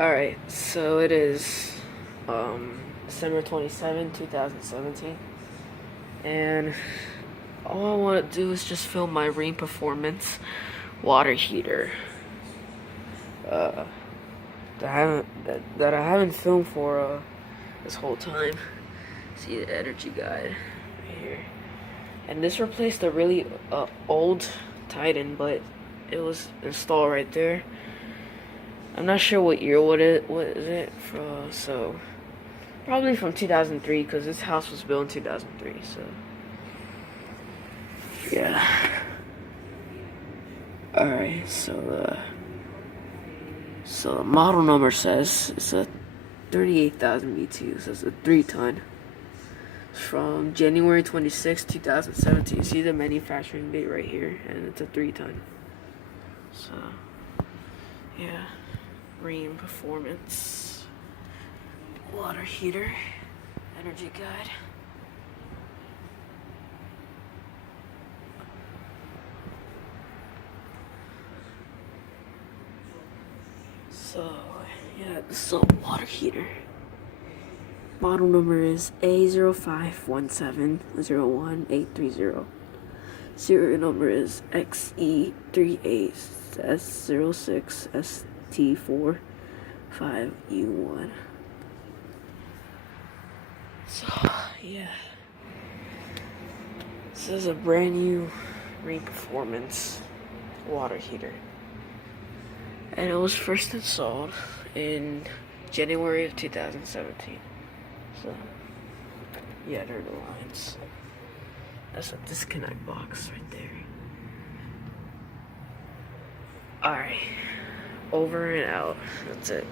Alright, so it is December 27, 2017. And all I want to do is just film my Rheem Performance water heater. Uh, that I haven't filmed for this whole time. See the energy guide right here. And this replaced a really old Titan, but it was installed right there. I'm not sure what year what is it from, so probably from 2003, because this house was built in 2003, so yeah. Alright, so the model number says it's a 38,000 BTU, so it's a 3-ton. It's from January 26, 2017. You see the manufacturing date right here, and it's a 3-ton. So yeah, Rheem Performance water heater energy guide. So yeah, this is a water heater. Model number is A05170180. Serial number is XE38S06ST45U1. So yeah, this is a brand new Rheem Performance water heater, and it was first installed in January of 2017. So yeah, there are the lines. That's a disconnect box right there. Alright, over and out. That's it.